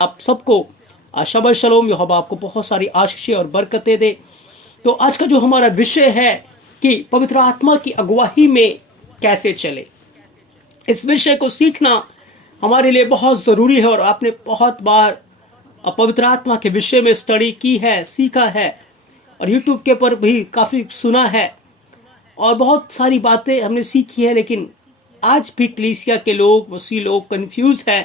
आप सबको शबा शलोम। यहोवा आपको बहुत सारी आशीषें और बरकतें दे। तो आज का जो हमारा विषय है कि पवित्र आत्मा की अगुवाई में कैसे चले, इस विषय को सीखना हमारे लिए बहुत ज़रूरी है। और आपने बहुत बार पवित्र आत्मा के विषय में स्टडी की है, सीखा है, और यूट्यूब के पर भी काफ़ी सुना है और बहुत सारी बातें हमने सीखी है। लेकिन आज भी कलीसिया के लोग, मसीह लोग कंफ्यूज हैं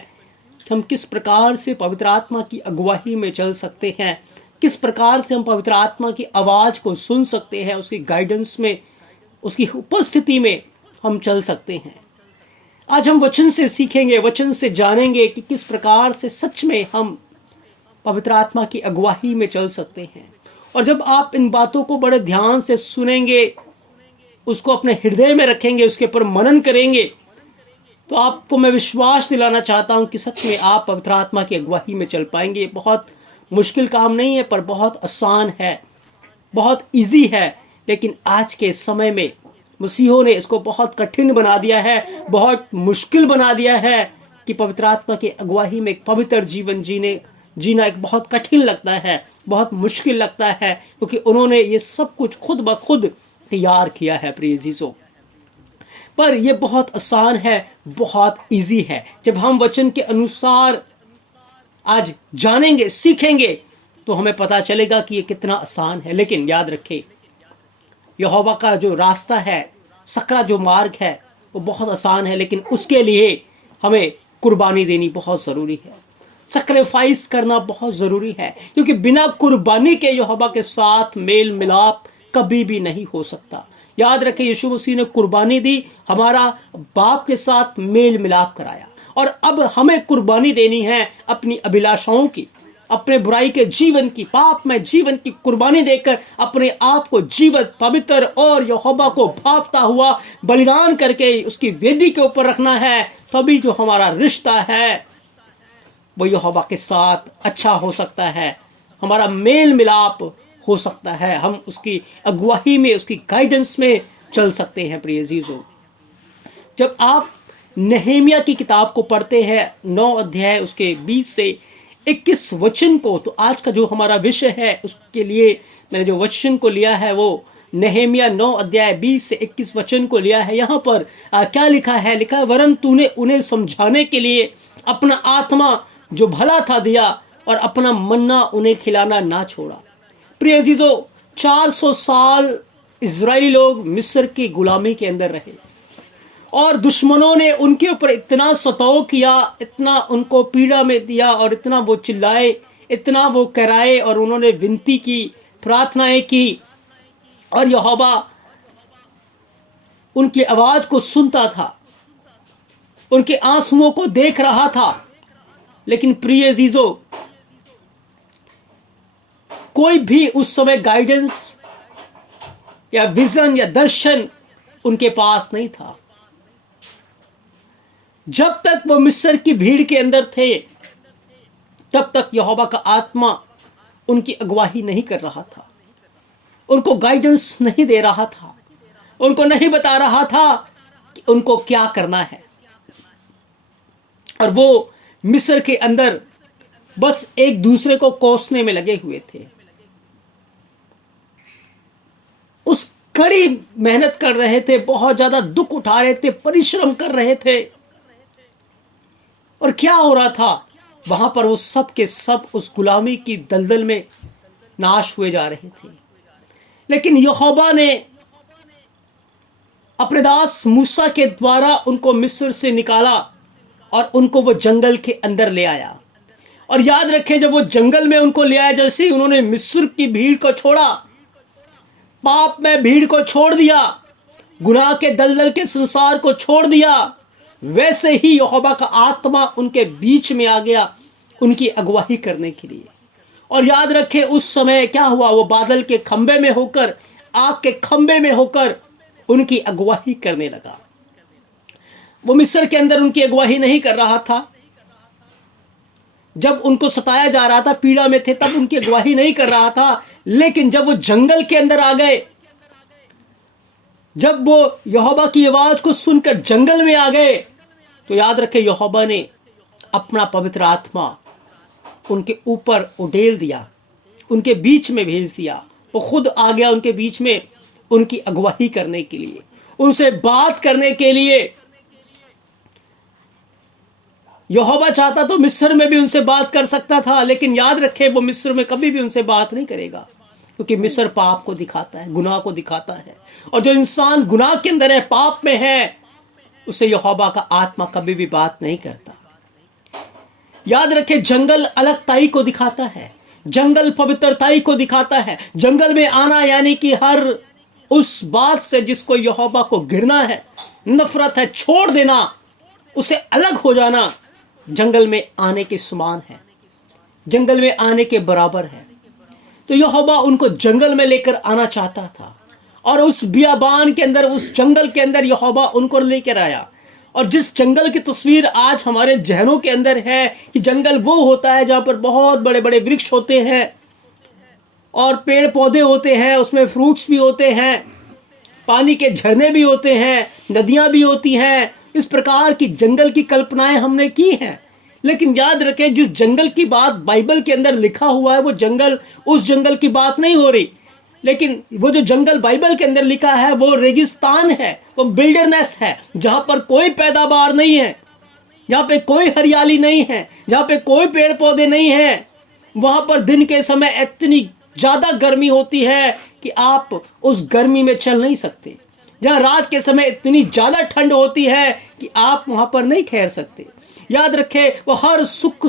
कि हम किस प्रकार से पवित्र आत्मा की अगुवाई में चल सकते हैं, किस प्रकार से हम पवित्र आत्मा की आवाज़ को सुन सकते हैं, उसकी गाइडेंस में, उसकी उपस्थिति में हम चल सकते हैं। आज हम वचन से सीखेंगे, वचन से जानेंगे कि किस प्रकार से सच में हम पवित्र आत्मा की अगुवाई में चल सकते हैं। और जब आप इन बातों को बड़े ध्यान से सुनेंगे, उसको अपने हृदय में रखेंगे, उसके ऊपर मनन करेंगे, तो आपको मैं विश्वास दिलाना चाहता हूं कि सच में आप पवित्र आत्मा की अगुवाई में चल पाएंगे। बहुत मुश्किल काम नहीं है, पर बहुत आसान है, बहुत इजी है। लेकिन आज के समय में मसीहों ने इसको बहुत कठिन बना दिया है, बहुत मुश्किल बना दिया है कि पवित्र आत्मा की अगुवाई में एक पवित्र जीवन जीना एक बहुत कठिन लगता है, बहुत मुश्किल लगता है, क्योंकि उन्होंने ये सब कुछ खुद ब खुद तैयार किया है प्रिय अजीजों। पर यह बहुत आसान है, बहुत इजी है। जब हम वचन के अनुसार आज जानेंगे, सीखेंगे, तो हमें पता चलेगा कि ये कितना आसान है। लेकिन याद रखें, यहोवा का जो रास्ता है, सकरा जो मार्ग है, वो बहुत आसान है, लेकिन उसके लिए हमें कुर्बानी देनी बहुत ज़रूरी है, सैक्रिफाइस करना बहुत ज़रूरी है। क्योंकि बिना कुर्बानी के यहोवा के साथ मेल मिलाप कभी भी नहीं हो सकता। याद रखें, यीशु मसीह ने कुर्बानी दी, हमारा बाप के साथ मेल मिलाप कराया, और अब हमें कुर्बानी देनी है अपनी अभिलाषाओं की, अपने बुराई के जीवन की, पाप में जीवन की कुर्बानी देकर अपने आप को जीवित, पवित्र और यहोवा को भावता हुआ बलिदान करके उसकी वेदी के ऊपर रखना है। तभी जो हमारा रिश्ता है वो यहोवा के साथ अच्छा हो सकता है, हमारा मेल मिलाप हो सकता है, हम उसकी अगुवाई में, उसकी गाइडेंस में चल सकते हैं। प्रिय अजीजों, जब आप नहमिया की किताब को पढ़ते हैं, 9 अध्याय उसके 20 से 21 वचन को, तो आज का जो हमारा विषय है उसके लिए मैंने जो वचन को लिया है वो नहमिया 9 अध्याय 20 से 21 वचन को लिया है। यहाँ पर क्या लिखा है? लिखा है, वरन तूने उन्हें समझाने के लिए अपना आत्मा जो भला था दिया, और अपना मन्ना उन्हें खिलाना ना छोड़ा। प्रिय अजीजों, 400 साल इजरायली लोग मिस्र की गुलामी के अंदर रहे, और दुश्मनों ने उनके ऊपर इतना सताव किया, इतना उनको पीड़ा में दिया, और इतना वो चिल्लाए, इतना वो कराए, और उन्होंने विनती की, प्रार्थनाएं की, और यहोवा उनकी आवाज को सुनता था, उनके आंसुओं को देख रहा था। लेकिन प्रिय अजीजों, कोई भी उस समय गाइडेंस या विजन या दर्शन उनके पास नहीं था। जब तक वो मिस्र की भीड़ के अंदर थे, तब तक यहोवा का आत्मा उनकी अगुवाई नहीं कर रहा था, उनको गाइडेंस नहीं दे रहा था, उनको नहीं बता रहा था कि उनको क्या करना है। और वो मिस्र के अंदर बस एक दूसरे को कोसने में लगे हुए थे, उस कड़ी मेहनत कर रहे थे, बहुत ज्यादा दुख उठा रहे थे, परिश्रम कर रहे थे। और क्या हो रहा था वहां पर? वो सब के सब उस गुलामी की दलदल में नाश हुए जा रहे थे। लेकिन यहोवा ने अपने दास मूसा के द्वारा उनको मिस्र से निकाला और उनको वो जंगल के अंदर ले आया। और याद रखें, जब वो जंगल में उनको ले आया, जैसे ही उन्होंने मिस्र की भीड़ को छोड़ा, पाप में भीड़ को छोड़ दिया, गुनाह के दलदल के संसार को छोड़ दिया, वैसे ही यहोवा का आत्मा उनके बीच में आ गया उनकी अगुवाई करने के लिए। और याद रखें, उस समय क्या हुआ? वो बादल के खंबे में होकर, आग के खंबे में होकर उनकी अगुवाई करने लगा। वो मिस्र के अंदर उनकी अगुवाई नहीं कर रहा था, जब उनको सताया जा रहा था, पीड़ा में थे, तब उनकी अगुवाई नहीं कर रहा था। लेकिन जब वो जंगल के अंदर आ गए, जब वो यहोवा की आवाज को सुनकर जंगल में आ गए, तो याद रखें, यहोवा ने अपना पवित्र आत्मा उनके ऊपर उड़ेल दिया, उनके बीच में भेज दिया। वो खुद आ गया उनके बीच में उनकी अगुवाई करने के लिए, उनसे बात करने के लिए। यहोवा चाहता तो मिस्र में भी उनसे बात कर सकता था, लेकिन याद रखे वो मिस्र में कभी भी उनसे बात नहीं करेगा, क्योंकि मिस्र पाप को दिखाता है, गुनाह को दिखाता है। और जो इंसान गुनाह के अंदर है, पाप में है, उसे यहोवा का आत्मा कभी भी बात नहीं करता। याद रखे, जंगल अलगताई को दिखाता है, जंगल पवित्रताई को दिखाता है। जंगल में आना यानी कि हर उस बात से जिसको यहोवा को घृणा है, नफरत है, छोड़ देना, उसे अलग हो जाना, जंगल में आने के समान है, जंगल में आने के बराबर है। तो यहोवा उनको जंगल में लेकर आना चाहता था, और उस बियाबान के अंदर, उस जंगल के अंदर यहोवा उनको लेकर आया। और जिस जंगल की तस्वीर आज हमारे जहनों के अंदर है कि जंगल वो होता है जहां पर बहुत बड़े बड़े वृक्ष होते हैं और पेड़ पौधे होते हैं, उसमें फ्रूट्स भी होते हैं, पानी के झरने भी होते हैं, नदियां भी होती हैं। इस प्रकार की जंगल की कल्पनाएं हमने की हैं। लेकिन याद रखें, जिस जंगल की बात बाइबल के अंदर लिखा हुआ है, वो जंगल उस जंगल की बात नहीं हो रही। लेकिन वो जो जंगल बाइबल के अंदर लिखा है वो रेगिस्तान है, वो विल्डरनेस है, जहां पर कोई पैदावार नहीं है, जहां पे कोई हरियाली नहीं है, जहां पे कोई पेड़ पौधे नहीं है। वहां पर दिन के समय इतनी ज्यादा गर्मी होती है कि आप उस गर्मी में चल नहीं सकते। जहां रात के समय इतनी ज्यादा ठंड होती है कि आप वहां पर नहीं ठहर सकते। याद रखें, वो हर सुख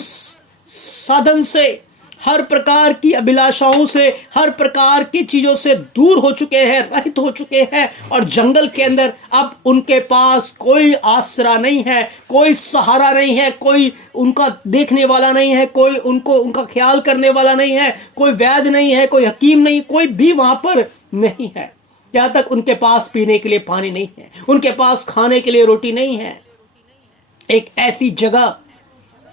साधन से, हर प्रकार की अभिलाषाओं से, हर प्रकार की चीजों से दूर हो चुके हैं, रहित हो चुके हैं। और जंगल के अंदर अब उनके पास कोई आसरा नहीं है, कोई सहारा नहीं है, कोई उनका देखने वाला नहीं है, कोई उनका ख्याल करने वाला नहीं है, कोई वैद्य नहीं है, कोई हकीम नहीं, कोई भी वहां पर नहीं है। यहां तक उनके पास पीने के लिए पानी नहीं है, उनके पास खाने के लिए रोटी नहीं है। एक ऐसी जगह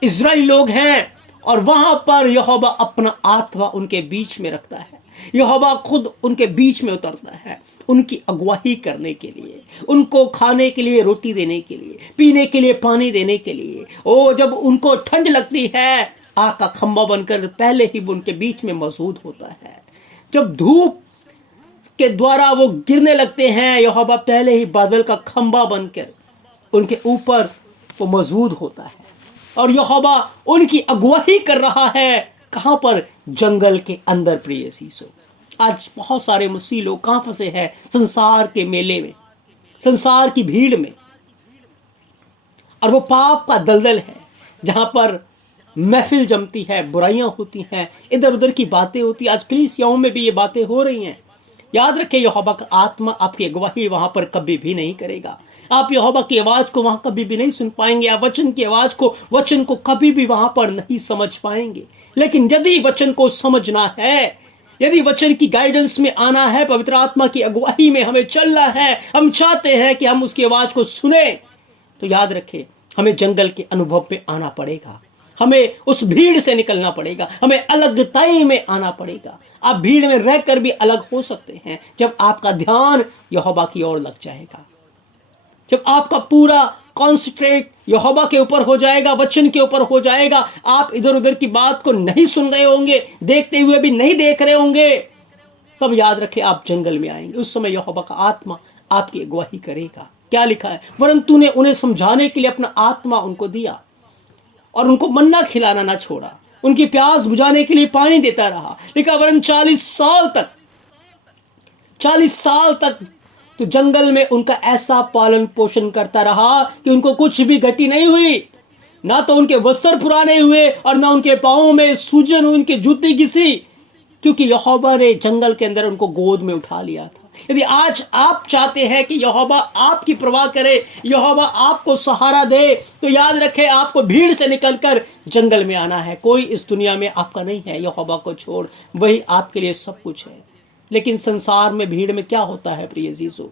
इजराइल लोग हैं, और वहां पर यहोवा अपना आत्मा उनके बीच में रखता है। यहोवा खुद उनके बीच में उतरता है, उनकी अगुवाई करने के लिए, उनको खाने के लिए रोटी देने के लिए, पीने के लिए पानी देने के लिए। ओ, जब उनको ठंड लगती है, आग का खंभा बनकर पहले ही वो उनके बीच में मौजूद होता है। जब धूप के द्वारा वो गिरने लगते हैं, यहोवा पहले ही बादल का खंभा बनकर उनके ऊपर वो मौजूद होता है। और यहोवा उनकी अगुवाई कर रहा है, कहां पर? जंगल के अंदर। प्रिय सीसो, आज बहुत सारे मसीह लोग कहां फंसे हैं? संसार के मेले में, संसार की भीड़ में। और वो पाप का दलदल है, जहां पर महफिल जमती है, बुराइयां होती हैं, इधर उधर की बातें होती हैं। आज कलीसियाओं में भी ये बातें हो रही हैं। याद रखें, यहोवा का आत्मा आपकी अगुवाई वहां पर कभी भी नहीं करेगा। आप यहोवा की आवाज को वहां कभी भी नहीं सुन पाएंगे। आप वचन की आवाज को, वचन को कभी भी वहां पर नहीं समझ पाएंगे। लेकिन यदि वचन को समझना है, यदि वचन की गाइडेंस में आना है, पवित्र आत्मा की अगुवाई में हमें चलना है, हम चाहते हैं कि हम उसकी आवाज को सुने, तो याद रखें, हमें जंगल के अनुभव में आना पड़ेगा। हमें उस भीड़ से निकलना पड़ेगा, हमें अलगताई में आना पड़ेगा। आप भीड़ में रहकर भी अलग हो सकते हैं जब आपका ध्यान यहोवा की ओर लग जाएगा, जब आपका पूरा कॉन्सेंट्रेट यहोवा के ऊपर हो जाएगा, वचन के ऊपर हो जाएगा। आप इधर उधर की बात को नहीं सुन रहे होंगे, देखते हुए भी नहीं देख रहे होंगे, तब याद रखें आप जंगल में आएंगे। उस समय यहोवा का आत्मा आपकी अगुवाई करेगा। क्या लिखा है? वरन तूने उन्हें समझाने के लिए अपना आत्मा उनको दिया, और उनको मन्ना खिलाना ना छोड़ा, उनकी प्यास बुझाने के लिए पानी देता रहा। लिखा, वरन 40 साल तक तो जंगल में उनका ऐसा पालन पोषण करता रहा कि उनको कुछ भी घटी नहीं हुई। ना तो उनके वस्त्र पुराने हुए और ना उनके पांवों में सूजन हुई, उनके जूते घिसी, क्योंकि यहोवा ने जंगल के अंदर उनको गोद में उठा लिया था। यदि आज आप चाहते हैं कि यहोवा आपकी परवाह करे, यहोवा आपको सहारा दे, तो याद रखें, आपको भीड़ से निकलकर जंगल में आना है। कोई इस दुनिया में आपका नहीं है, यहोवा को छोड़, वही आपके लिए सब कुछ है। लेकिन संसार में, भीड़ में क्या होता है प्रिय जीसू?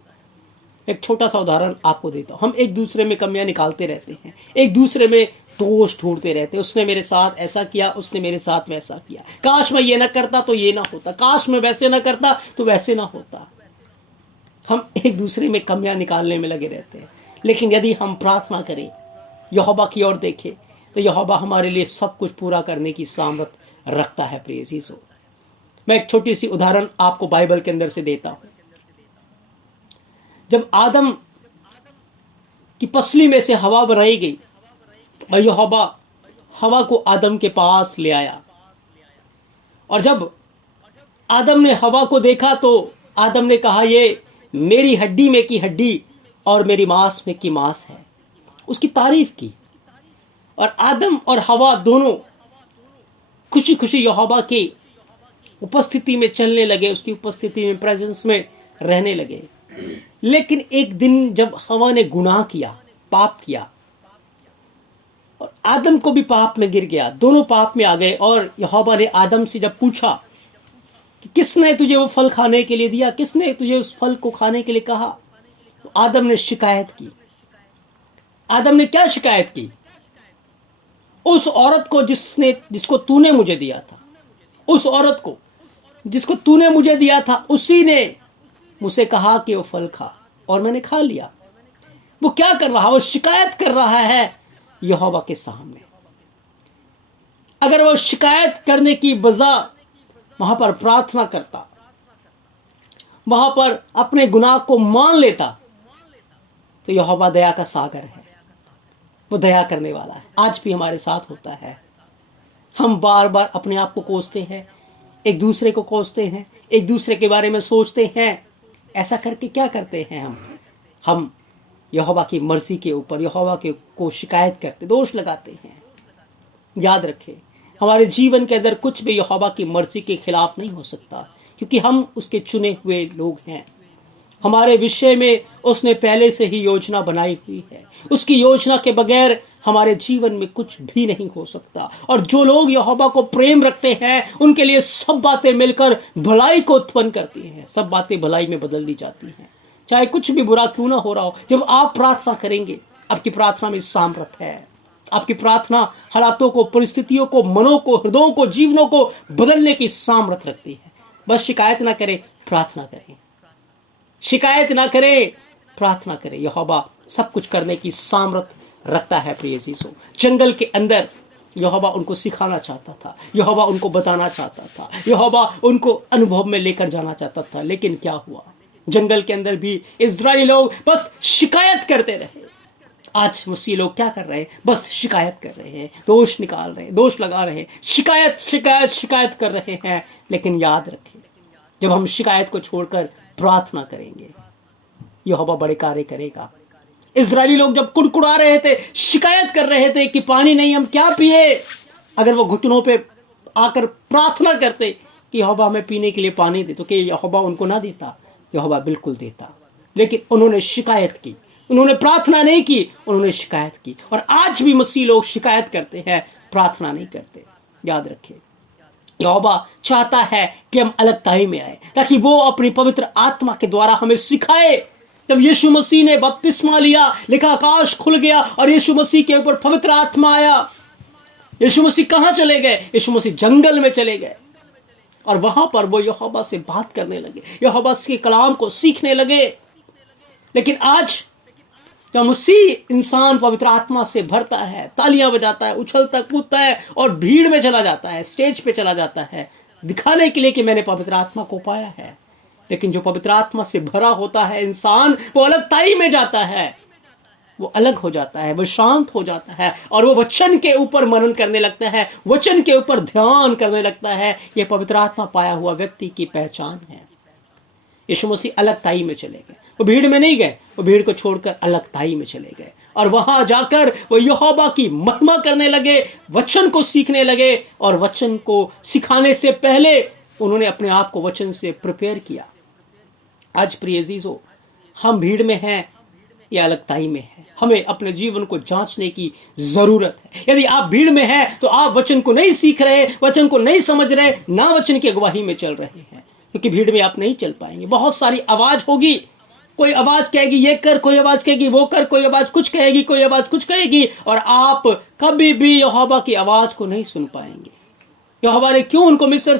एक छोटा सा उदाहरण आपको देता हूं। हम एक दूसरे में कमियां निकालते रहते हैं, एक दूसरे में दोष ढूंढते रहते हैं। उसने मेरे साथ ऐसा किया, उसने मेरे साथ वैसा किया, काश मैं ये ना करता तो ये ना होता, काश मैं वैसे ना करता तो वैसे ना होता। हम एक दूसरे में कमियां निकालने में लगे रहते हैं। लेकिन यदि हम प्रार्थना करें, यहोवा की ओर देखें, तो यहोवा हमारे लिए सब कुछ पूरा करने की सामर्थ रखता है। प्रिय अजीजों, मैं एक छोटी सी उदाहरण आपको बाइबल के अंदर से देता हूं। जब आदम की पसली में से हवा बनाई गई और यहोवा हवा को आदम के पास ले आया, और जब आदम ने हवा को देखा तो आदम ने कहा, ये मेरी हड्डी में की हड्डी और मेरी मांस में की मांस है। उसकी तारीफ की, और आदम और हवा दोनों खुशी खुशी यहोवा की उपस्थिति में चलने लगे, उसकी उपस्थिति में, प्रेजेंस में रहने लगे। लेकिन एक दिन जब हवा ने गुनाह किया, पाप किया, और आदम को भी पाप में गिर गया, दोनों पाप में आ गए। और यहोवा ने आदम से जब पूछा कि किसने तुझे वो फल खाने के लिए दिया, किसने तुझे उस फल को खाने के लिए कहा, तो आदम ने शिकायत की। आदम ने क्या शिकायत की? उस औरत को जिसको तूने मुझे दिया था, उस औरत को जिसको तूने मुझे दिया था, उसी ने मुझसे कहा कि वो फल खा, और मैंने खा लिया। वो क्या कर रहा है? वो शिकायत कर रहा है यहोवा के सामने। अगर वो शिकायत करने की बजाय वहां पर प्रार्थना करता, वहां पर अपने गुनाह को मान लेता, तो यहोवा दया का सागर है, वो दया करने वाला है। आज भी हमारे साथ होता है। हम बार बार अपने आप को कोसते हैं, एक दूसरे को कोसते हैं, एक दूसरे के बारे में सोचते हैं। ऐसा करके क्या करते हैं हम यहोवा की मर्जी के ऊपर यहोवा के को शिकायत करते, दोष लगाते हैं। याद रखें, हमारे जीवन के अंदर कुछ भी यहोवा की मर्जी के खिलाफ नहीं हो सकता, क्योंकि हम उसके चुने हुए लोग हैं। हमारे विषय में उसने पहले से ही योजना बनाई हुई है। उसकी योजना के बगैर हमारे जीवन में कुछ भी नहीं हो सकता। और जो लोग यहोवा को प्रेम रखते हैं, उनके लिए सब बातें मिलकर भलाई को उत्पन्न करती हैं, सब बातें भलाई में बदल दी जाती हैं, चाहे कुछ भी बुरा क्यों ना हो रहा हो। जब आप प्रार्थना करेंगे, आपकी प्रार्थना में सामर्थ है। आपकी प्रार्थना हालातों को, परिस्थितियों को, मनों को, हृदयों को, जीवनों को बदलने की सामर्थ रखती है। बस शिकायत ना करें, प्रार्थना करें। शिकायत ना करें, प्रार्थना करें। यहोवा सब कुछ करने की सामर्थ रखता है। प्रिय अजीजों, जंगल के अंदर यहोवा उनको सिखाना चाहता था, यहोवा उनको बताना चाहता था, यहोवा उनको अनुभव में लेकर जाना चाहता था। लेकिन क्या हुआ? जंगल के अंदर भी इस्राएली लोग बस शिकायत करते रहे। आज मसीह लोग क्या कर रहे हैं? बस शिकायत कर रहे हैं, दोष निकाल रहे हैं, दोष लगा रहे हैं, शिकायत शिकायत शिकायत कर रहे हैं। लेकिन याद रखें, जब हम शिकायत को छोड़कर प्रार्थना करेंगे, यहोवा बड़े कार्य करेगा। इस्राएली लोग जब कुड़कुड़ा रहे थे, शिकायत कर रहे थे कि पानी नहीं, हम क्या पिए, अगर वो घुटनों पे आकर प्रार्थना करते कि यहोवा हमें पीने के लिए पानी दे, तो क्या यहोवा उनको ना देता? यहोवा बिल्कुल देता। लेकिन उन्होंने शिकायत की, उन्होंने प्रार्थना नहीं की, उन्होंने शिकायत की। और आज भी मसीह लोग शिकायत करते हैं, प्रार्थना नहीं करते। याद रखें, यहोवा चाहता है कि हम अलगताई में आए, ताकि वो अपनी पवित्र आत्मा के द्वारा हमें सिखाए। जब यीशु मसीह ने बपतिस्मा लिया, लिखा आकाश खुल गया और यीशु मसीह के ऊपर पवित्र आत्मा आया। यीशु मसीह कहां चले गए? यीशु मसीह जंगल में चले गए, और वहां पर वो यहोवा से बात करने लगे, यहोवा के कलाम को सीखने लगे। लेकिन आज जब मसीह इंसान पवित्र आत्मा से भरता है, तालियां बजाता है, उछलता कूदता है और भीड़ में चला जाता है, स्टेज पे चला जाता है, दिखाने के लिए कि मैंने पवित्र आत्मा को पाया है। लेकिन जो पवित्र आत्मा से भरा होता है इंसान, वो अलगताई में जाता है, वो अलग हो जाता है, वो शांत हो जाता है, और वो वचन के ऊपर मनन करने लगता है, वचन के ऊपर ध्यान करने लगता है। ये पवित्र आत्मा पाया हुआ व्यक्ति की पहचान है। यीशु मसीह अलगताई में चले गए, वो भीड़ में नहीं गए, वो भीड़ को छोड़कर अलगताई में चले गए, और वहां जाकर वो यहोवा की महिमा करने लगे, वचन को सीखने लगे। और वचन को सिखाने से पहले उन्होंने अपने आप को वचन से प्रिपेयर किया। आज प्रिय अजीजों, हम भीड़ में हैं या अलगताई में हैं, हमें अपने जीवन को जांचने की जरूरत है। यदि आप भीड़ में हैं तो आप वचन को नहीं सीख रहे, वचन को नहीं समझ रहे, ना वचन की अगुवाई में चल रहे हैं, क्योंकि भीड़ में आप नहीं चल पाएंगे। बहुत सारी आवाज होगी, कोई आवाज कहेगी ये कर, कोई आवाज कहेगी वो कर, कोई आवाज कुछ कहेगी, कोई आवाज कुछ कहेगी, और आप कभी भी यहोवा की आवाज को नहीं सुन पाएंगे। यहोवा ने क्यों उनको मिस्र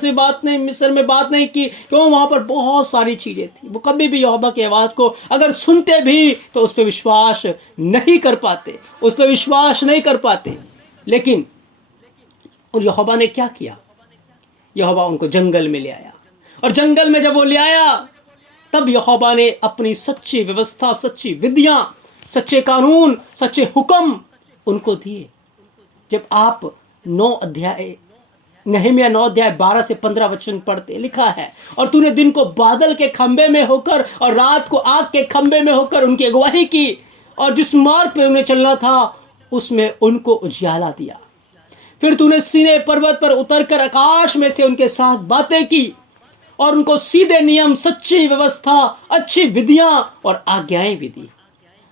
में बात नहीं की? क्यों? वहां पर बहुत सारी चीजें थी। वो कभी भी यहोवा की आवाज को अगर सुनते भी तो उस पर विश्वास नहीं कर पाते, उस पर विश्वास नहीं कर पाते। लेकिन और यहोवा ने क्या किया? यहोवा उनको जंगल में ले आया, और जंगल में जब वो ले आया तब यहोवा ने अपनी सच्ची व्यवस्था, सच्ची विधियां, सच्चे कानून, सच्चे हुक्म उनको दिए। जब आप 9 अध्याय नहम्याह 9 अध्याय 12 से 15 वचन पढ़ते, लिखा है, और तूने दिन को बादल के खंबे में होकर और रात को आग के खंबे में होकर उनकी अगुवाई की, और जिस मार्ग पे उन्हें चलना था उसमें उनको उजियाला दिया। फिर तूने सीने पर्वत पर उतरकर आकाश में से उनके साथ बातें की और उनको सीधे नियम, सच्ची व्यवस्था, अच्छी विधियां और आज्ञाएं भी दी,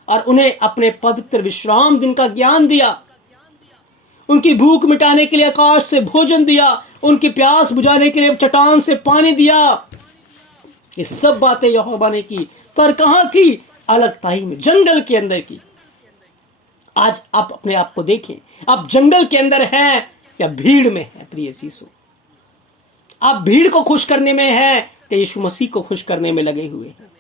और उन्हें अपने पवित्र विश्राम दिन का ज्ञान दिया। उनकी भूख मिटाने के लिए आकाश से भोजन दिया, उनकी प्यास बुझाने के लिए चट्टान से पानी दिया। ये सब बातें यहोवा ने की, पर कहां की? अलगताई में, जंगल के अंदर की। आज आप अपने आप को देखें, आप जंगल के अंदर हैं या भीड़ में हैं? प्रिय यीशु, आप भीड़ को खुश करने में हैं या यीशु मसीह को खुश करने में लगे हुए हैं?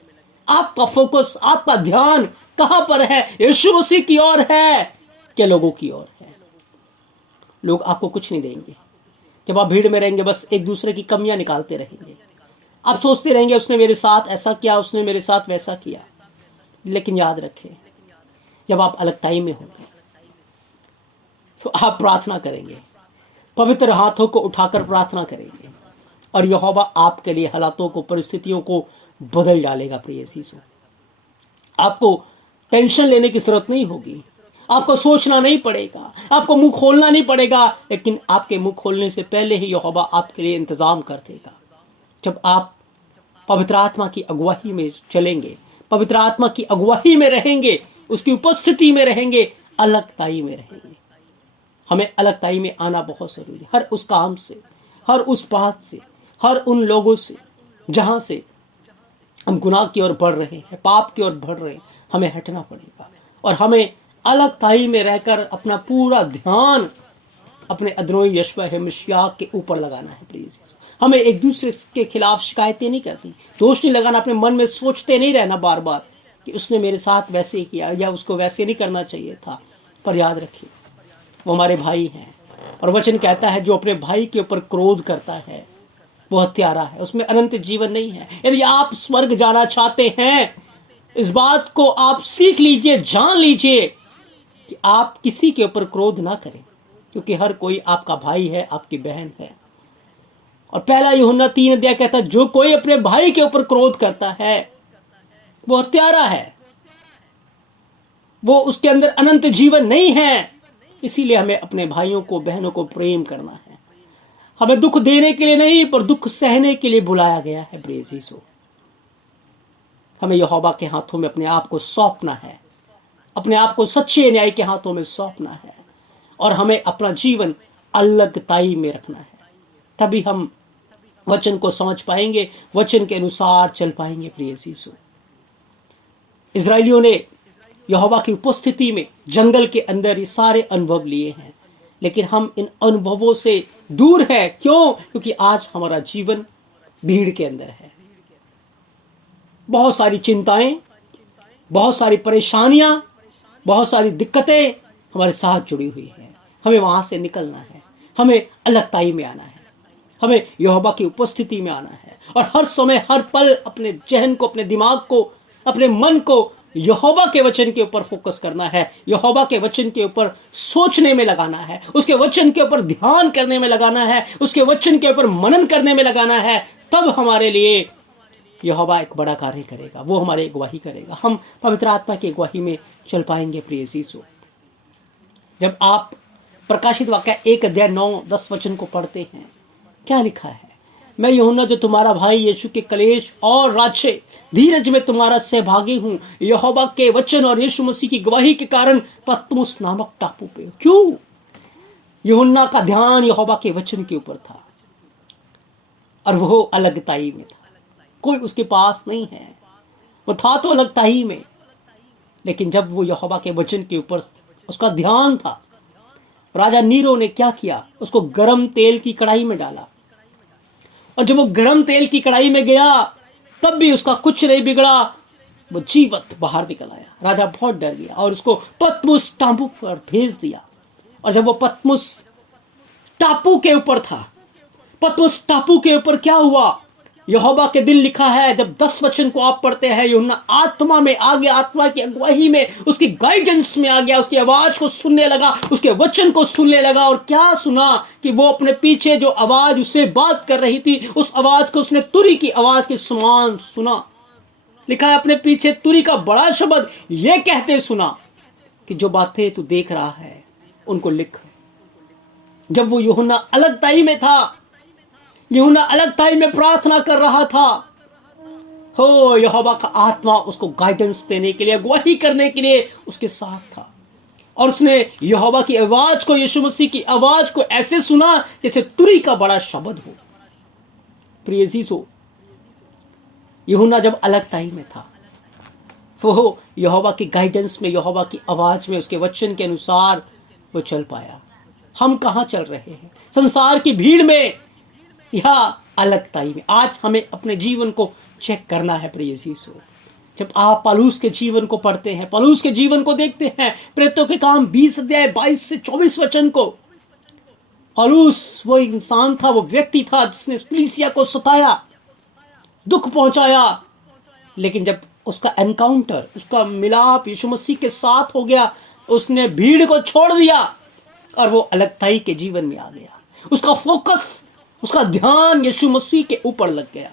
आपका फोकस, आपका ध्यान कहां पर है? यीशु मसीह की ओर है क्या लोगों की ओर है? लोग आपको कुछ नहीं देंगे। जब आप भीड़ में रहेंगे बस एक दूसरे की कमियां निकालते रहेंगे, आप सोचते रहेंगे उसने मेरे साथ ऐसा किया, उसने मेरे साथ वैसा किया। लेकिन याद रखें, जब आप अलगताई में होंगे तो आप प्रार्थना करेंगे, पवित्र हाथों को उठाकर प्रार्थना करेंगे, और यहोवा आपके लिए हालातों को, परिस्थितियों को बदल डालेगा। प्रिय यीशु, आपको टेंशन लेने की जरूरत नहीं होगी, आपको सोचना नहीं पड़ेगा, आपको मुंह खोलना नहीं पड़ेगा, लेकिन आपके मुंह खोलने से पहले ही यहोवा आपके लिए इंतजाम कर देगा। जब आप पवित्र आत्मा की अगुवाई में चलेंगे, पवित्र आत्मा की अगुवाई में रहेंगे, उसकी उपस्थिति में रहेंगे, अलगताई में रहेंगे। हमें अलगताई में आना बहुत जरूरी है। हर उस काम से, हर उस बात से, हर उन लोगों से जहां से हम गुनाह की ओर बढ़ रहे हैं, पाप की ओर बढ़ रहे हैं, हमें हटना पड़ेगा, और हमें अलगताई में रहकर अपना पूरा ध्यान अपने अदनोई यशवा मसीह के ऊपर लगाना है। प्लीज, हमें एक दूसरे के खिलाफ शिकायतें नहीं करती, दोष नहीं लगाना, अपने मन में सोचते नहीं रहना बार बार कि उसने मेरे साथ वैसे किया या उसको वैसे नहीं करना चाहिए था। पर याद रखिए, वो हमारे भाई हैं, और वचन कहता है जो अपने भाई के ऊपर क्रोध करता है वो हत्यारा है, उसमें अनंत जीवन नहीं है। यदि आप स्वर्ग जाना चाहते हैं, इस बात को आप सीख लीजिए, जान लीजिए कि आप किसी के ऊपर क्रोध ना करें, क्योंकि हर कोई आपका भाई है, आपकी बहन है। और पहला यूहन्ना 3 अध्याय कहता है जो कोई अपने भाई के ऊपर क्रोध करता है वो हत्यारा है, वो उसके अंदर अनंत जीवन नहीं है। इसीलिए हमें अपने भाइयों को, बहनों को प्रेम करना है। हमें दुख देने के लिए नहीं, पर दुख सहने के लिए बुलाया गया है। प्रिय यीशु, हमें यहोवा के हाथों में अपने आप को सौंपना है, अपने आप को सच्चे न्याय के हाथों में सौंपना है, और हमें अपना जीवन अलगताई में रखना है। तभी हम वचन को समझ पाएंगे, वचन के अनुसार चल पाएंगे। प्रिय यीशु, इजरायलियों ने यहोवा की उपस्थिति में जंगल के अंदर ये सारे अनुभव लिए हैं, लेकिन हम इन अनुभवों से दूर है। क्यों? क्योंकि आज हमारा जीवन भीड़ के अंदर है। बहुत सारी चिंताएं, बहुत सारी परेशानियां, बहुत सारी दिक्कतें हमारे साथ जुड़ी हुई हैं। हमें वहां से निकलना है, हमें अलगताई में आना है, हमें यहोवा की उपस्थिति में आना है, और हर समय, हर पल अपने जहन को, अपने दिमाग को, अपने मन को यहोवा के वचन के ऊपर फोकस करना है, यहोवा के वचन के ऊपर सोचने में लगाना है, उसके वचन के ऊपर ध्यान करने में लगाना है, उसके वचन के ऊपर मनन करने में लगाना है। तब हमारे लिए यहोवा एक बड़ा कार्य करेगा, वो हमारी अगुवाई करेगा, हम पवित्र आत्मा की अगुवाई में चल पाएंगे। प्रिय यीशु, जब आप प्रकाशित वाक्य 1 अध्याय 9-10 वचन को पढ़ते हैं, क्या लिखा है? मैं यूहन्ना जो तुम्हारा भाई यीशु के कलेश और राज्य धीरज में तुम्हारा सहभागी हूं, यहोवा के वचन और यीशु मसीह की गवाही के कारण पतमुस नामक टापू पे। क्यों? यूहन्ना का ध्यान यहोवा के वचन के ऊपर था, और वो अलगताई में था। कोई उसके पास नहीं है, वो था तो अलगताई में, लेकिन जब वो यहोवा के वचन के ऊपर उसका ध्यान था, राजा नीरो ने क्या किया? उसको गरम तेल की कढ़ाई में डाला, और जब वो गरम तेल की कढ़ाई में गया तब भी उसका कुछ नहीं बिगड़ा, वो जीवित बाहर निकल आया। राजा बहुत डर गया और उसको पतमुस टापू पर भेज दिया। और जब वो पतमुस टापू के ऊपर था, पतमुस टापू के ऊपर क्या हुआ, यहोवा के दिन लिखा है, जब 10 वचन को आप पढ़ते हैं, यूहन्ना आत्मा में आ गया, आत्मा की अगुवाई में, उसकी गाइडेंस में आ गया, उसकी आवाज को सुनने लगा, उसके वचन को सुनने लगा। और क्या सुना कि वो अपने पीछे जो आवाज उससे बात कर रही थी, उस आवाज को उसने तुरी की आवाज के समान सुना। लिखा है, अपने पीछे तुरी का बड़ा शब्द ये कहते सुना कि जो बातें तू देख रहा है उनको लिख। जब वो यूहन्ना अलगताई में था, यूहन्ना अलगताई में प्रार्थना कर रहा था, हो यहोवा का आत्मा उसको गाइडेंस देने के लिए, अगुवाई करने के लिए उसके साथ था। और उसने यहोवा की आवाज को, यीशु मसीह की आवाज को ऐसे सुना जैसे तुरी का बड़ा शब्द हो। प्रिय अजीजों, यूहन्ना जब अलगताई में था, वो यहोवा की गाइडेंस में, यहोवा की आवाज में, उसके वचन के अनुसार वो चल पाया। हम कहाँ चल रहे हैं? संसार की भीड़ में या अलगताई में? आज हमें अपने जीवन को चेक करना है प्रिय अजीजों। जब आप पौलुस के जीवन को पढ़ते हैं, पौलुस के जीवन को देखते हैं, प्रेरितों के काम 20 अध्याय 22 से 24 वचन को, पौलुस वो इंसान था, वो व्यक्ति था जिसने कलीसिया को सताया, दुख पहुंचाया। लेकिन जब उसका एनकाउंटर, उसका मिलाप यीशु मसीह के साथ हो गया, उसने भीड़ को छोड़ दिया और वो अलगताई के जीवन में आ गया। उसका फोकस, उसका ध्यान यीशु मसीह के ऊपर लग गया।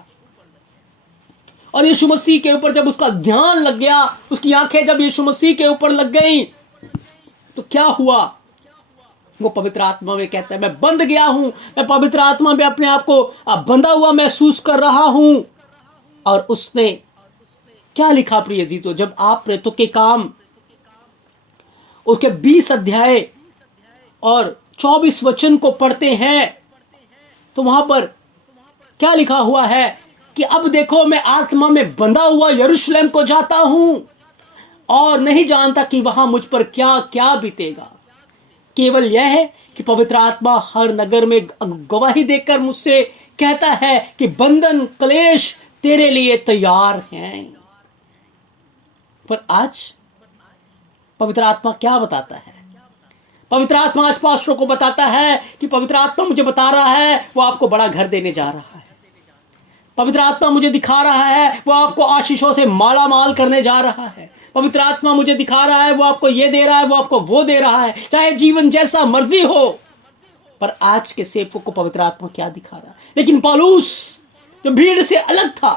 और यीशु मसीह के ऊपर जब उसका ध्यान लग गया, उसकी आंखें जब यीशु मसीह के ऊपर लग गई, तो क्या हुआ? वो पवित्र आत्मा में कहता है, मैं बंध गया हूं, मैं पवित्र आत्मा में अपने आप को बंधा हुआ महसूस कर रहा हूं। और उसने क्या लिखा प्रिय अजीजों? जब आप प्रेरितों के काम उसके 20 अध्याय और 24 वचन को पढ़ते हैं, तो वहां पर क्या लिखा हुआ है कि अब देखो, मैं आत्मा में बंधा हुआ यरूशलेम को जाता हूं और नहीं जानता कि वहां मुझ पर क्या क्या बीतेगा। केवल यह है कि पवित्र आत्मा हर नगर में गवाही देकर मुझसे कहता है कि बंधन, क्लेश तेरे लिए तैयार हैं। पर आज पवित्र आत्मा क्या बताता है? पवित्र आत्मा आज पास्टरों को बताता है कि पवित्र आत्मा मुझे बता रहा है वो आपको बड़ा घर देने जा रहा है। पवित्र आत्मा मुझे दिखा रहा है वो आपको आशीषों से माला माल करने जा रहा है। पवित्र आत्मा मुझे दिखा रहा है वो आपको ये दे रहा है, वो आपको वो दे रहा है, चाहे जीवन जैसा मर्जी हो। पर आज के सेवकों को पवित्र आत्मा क्या दिखा रहा है? लेकिन पौलुस जो भीड़ से अलग था,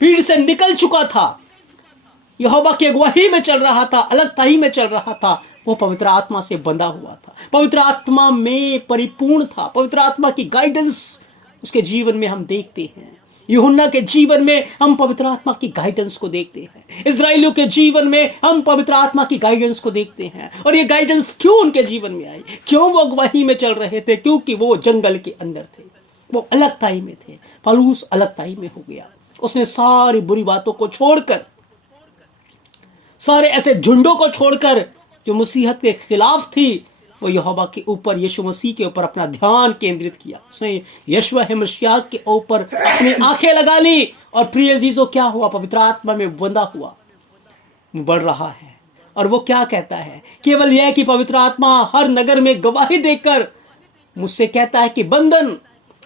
भीड़ से निकल चुका था, यहोवा की अगुवाई में चल रहा था, अलगताई में चल रहा था, वो पवित्र आत्मा से बंधा हुआ था, पवित्र आत्मा में परिपूर्ण था। पवित्र आत्मा की गाइडेंस उसके जीवन में हम देखते हैं। यूहन्ना के जीवन में हम पवित्र आत्मा की गाइडेंस को देखते हैं। इजराइलियों के जीवन में हम पवित्र आत्मा की गाइडेंस को देखते हैं। और ये गाइडेंस क्यों उनके जीवन में आई? क्यों वो अगुवाई में चल रहे थे? क्योंकि वो जंगल के अंदर थे, वो अलगताई में थे। पौलुस अलगताई में हो गया। उसने सारी बुरी बातों को छोड़कर, सारे ऐसे झुंडों को छोड़कर जो मसीहत के खिलाफ थी, वो यहोवा के ऊपर, यीशु मसीह के ऊपर अपना ध्यान केंद्रित किया। उसने यशवा मसीह के ऊपर अपनी आंखें लगा ली। और प्रिय अजीजों, क्या हुआ? पवित्र आत्मा में बंधा हुआ बढ़ रहा है। और वो क्या कहता है? केवल यह कि पवित्र आत्मा हर नगर में गवाही देकर मुझसे कहता है कि बंधन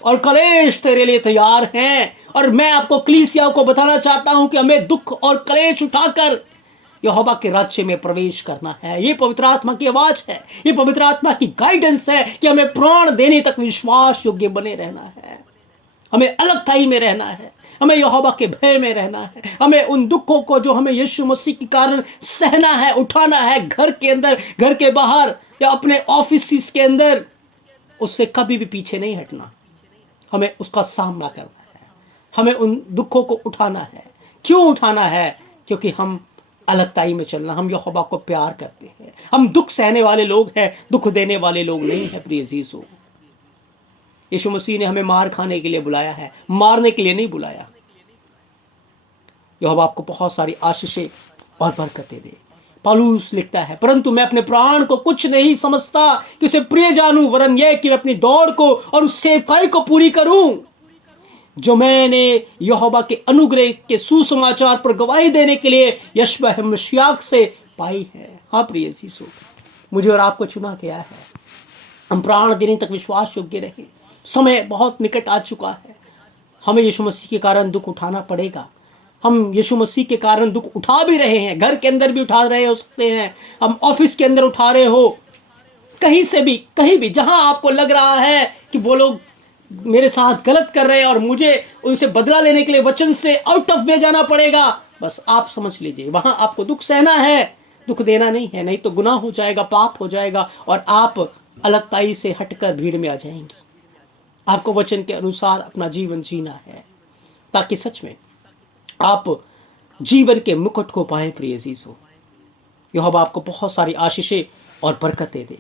और क्लेश तेरे लिए तैयार हैं। और मैं आपको, कलीसिया को बताना चाहता हूं कि हमें दुख और क्लेश उठाकर यहोवा के राज्य में प्रवेश करना है। ये पवित्र आत्मा की आवाज है, ये पवित्र आत्मा की गाइडेंस है कि हमें प्राण देने तक विश्वास योग्य बने रहना है, हमें अलगताई में रहना है, हमें यहोवा के भय में रहना है, हमें उन दुखों को जो हमें यीशु मसीह के कारण सहना है, उठाना है, घर के अंदर, घर के बाहर या अपने ऑफिस के अंदर, उससे कभी भी पीछे नहीं हटना। हमें उसका सामना करना है, हमें उन दुखों को उठाना है। क्यों उठाना है? क्योंकि हम अलगताई में चलना, हम यहोवा को प्यार करते हैं, हम दुख सहने वाले लोग हैं, दुख देने वाले लोग नहीं है। प्रिय अजीजों, यीशु मसीह ने हमें मार खाने के लिए बुलाया है, मारने के लिए नहीं बुलाया। यहोवा आपको बहुत सारी आशीषें और बरकतें दे। पौलुस लिखता है, परंतु मैं अपने प्राण को कुछ नहीं समझता कि उसे प्रिय जानूं, वरन यह कि मैं अपनी दौड़ को और उस सेवकाई को पूरी करूं जो मैंने यहोवा के अनुग्रह के सुसमाचार पर गवाही देने के लिए यशवा मसीह से पाई है। हाँ प्रिय अजीजों, मुझे और आपको चुना गया है। हम प्राण देने तक विश्वास योग्य रहे। समय बहुत निकट आ चुका है। हमें यीशु मसीह के कारण दुख उठाना पड़ेगा। हम यीशु मसीह के कारण दुख उठा भी रहे हैं, घर के अंदर भी उठा रहे हो सकते हैं, हम ऑफिस के अंदर उठा रहे हो, कहीं से भी, कहीं भी जहां आपको लग रहा है कि वो लोग मेरे साथ गलत कर रहे हैं और मुझे उनसे बदला लेने के लिए वचन से आउट ऑफ वे जाना पड़ेगा, बस आप समझ लीजिए वहां आपको दुख सहना है, दुख देना नहीं है। नहीं तो गुनाह हो जाएगा, पाप हो जाएगा और आप अलगताई से हटकर भीड़ में आ जाएंगे। आपको वचन के अनुसार अपना जीवन जीना है ताकि सच में आप जीवन के मुकुट को पाएं। प्रिय अजीजों, यहोवा आपको बहुत सारी आशीषें और बरकतें दे।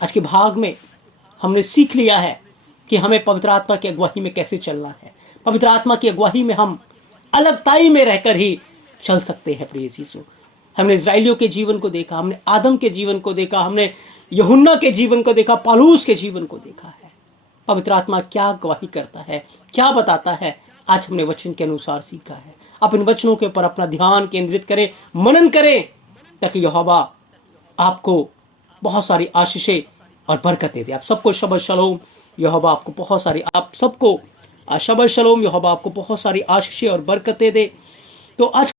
आज के भाग में हमने सीख लिया है कि हमें पवित्र आत्मा की अगुवाई में कैसे चलना है। पवित्र आत्मा की अगुवाई में हम अलगताई में रहकर ही चल सकते हैं। प्रिय अजीजों, हमने इजराइलियों के जीवन को देखा, हमने आदम के जीवन को देखा, हमने यूहन्ना के जीवन को देखा, पौलुस के जीवन को देखा है। पवित्र आत्मा क्या गवाही करता है, क्या बताता है, आज हमने वचन के अनुसार सीखा है। आप इन वचनों के ऊपर अपना ध्यान केंद्रित करें, मनन करें, ताकि यहोवा आपको बहुत सारी आशीषें और बरकतें दे। आप सबको शबद शलोम। यहोवा आपको बहुत सारी, आप सबको शबद शलोम। यहोवा आपको बहुत सारी आशीषें और बरकतें दे। तो आज